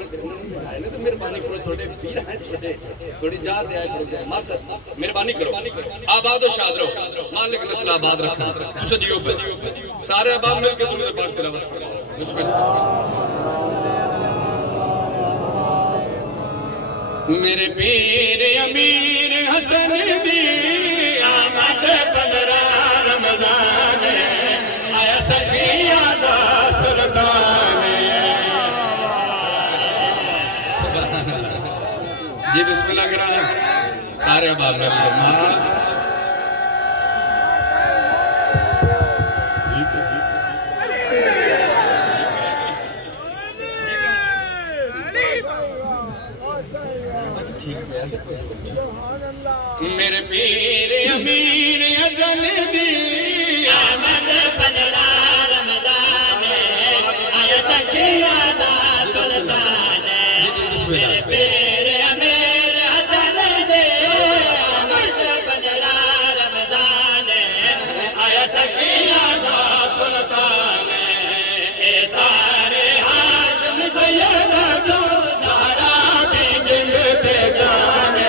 मेहरबानी करो थोड़े पीर हैं छोटे थोड़ी जात है मासर मेहरबानी करो आबाद और शाद रहो मालिक नस्ल आबाद रखना सदियों पे सारे अहबाब मिलकर दुरूद पाक तिलावत फरमाओ बिस्मिल्लाह मेरे पीर अमीर हसन दी आमद 15 रमजान आया सखिया दा सुल्तान जी बिस्मिल्लाह करा सारे अहबाब मिलकर नमाज मेरे पीर अमीर अजल दी आमद 15 रमजान आया सखिया दा सुल्तान मेरे पीर अमीर अजल दी आमद 15 रमजान आया सखिया दा सुल्तान ए सारे हाशिम सैयदा जो दारा दी जिंद ते जाने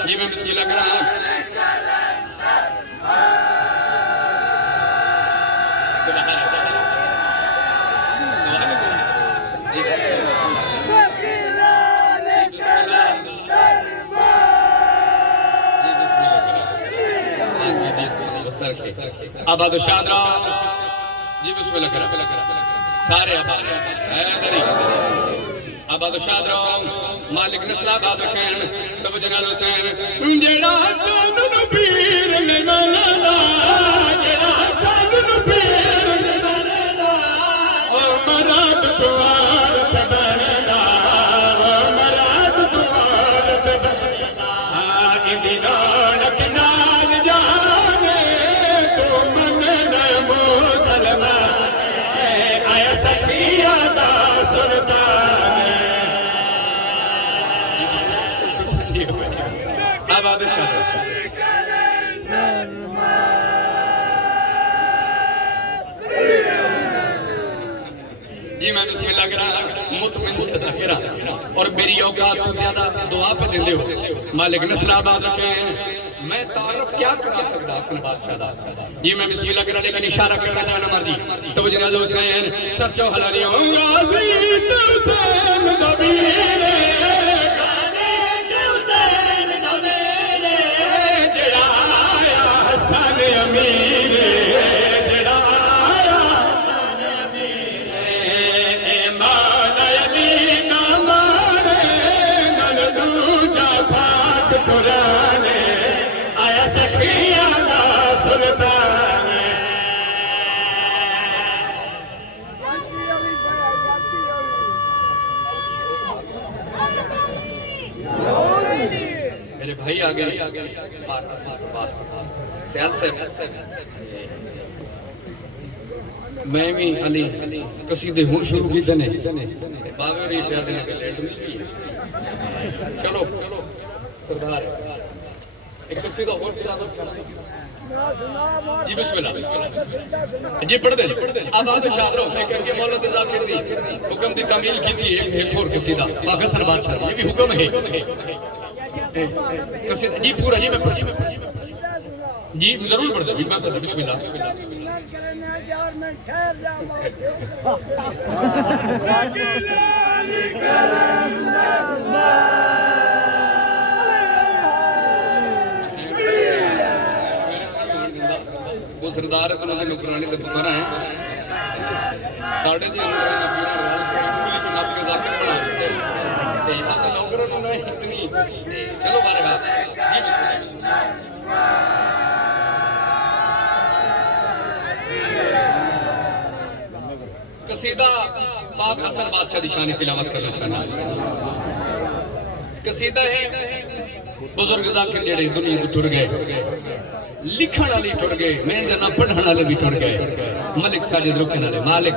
जी मैं बिस्मिल्लाह करा आबाद शाद जी बिस्मिल्लाह करा सारे आबाद आबाद शाद मालिक नस्ल आबाद रखें तब जनाल हुसैन जेड़ा सानू पीर ने मनदा जेड़ा सानू पीर ने मनदा ओ मराद तुआर ते बनदा ओ मराद तुआर ते बनदा इंदी नानक नाल जाने तो मन न मुसलमान आया सखिया दा सुल्तान आबाद शाद जी मैं बिस्मिल्लाह करा मुतमिन ज़ाकिरा और मेरी औकात तो ज्यादा दुआ पे देंदे हो मालिक नस्ल आबाद रखे मैं तारफ क्या करा सकता हसन बादशाह दा जी मैं बिस्मिल्लाह करा लेकिन इशारा करना चाहना मर्जी तो जनाल हुसैन सर चो हलाली गाजी हुसैन दबीर अमीर जड़ा आया माना अली ना मारे नल दूजा पाक कुरान आया सखिया दा सुल्तान मेरे भाई आ गए मैं भी अली कसीदे हुण शुरू कीते ने बावे री पिया देने के लेट मिल गई चलो सरदार एक कसीदा और पिला दो जी बिस्मिल्लाह जी पढ़ दे आबाद शाद रहो मैं के मौलद ज़ाकिर दी हुक्म दी तामील कीती एक और कसीदा पाकिस्तान बादशाह ये भी हुक्म है कसीदा जी पूरा जी मैं जी जरूर पढ़ दो मैं पढ़ बिस्मिल्लाह वो सरदार उन्होंने नुकरानी का पुकारा है साढ़े जी नाप के जाकर बना सकते नौकरों ने इतनी चलो मारे हाथ जी बिस्मिल्लाह कसीदा पाक हसन बादशाह दी शान तिलावत करना चाहना कसीदा है बुजुर्ग ज़ाकिर जेड़े दुनिया तो टुर गए लिखण वाले टुर गए, मैं ना पढ़ण वाले भी टुर गए। मलिक साजिद रुकण वाले मालिक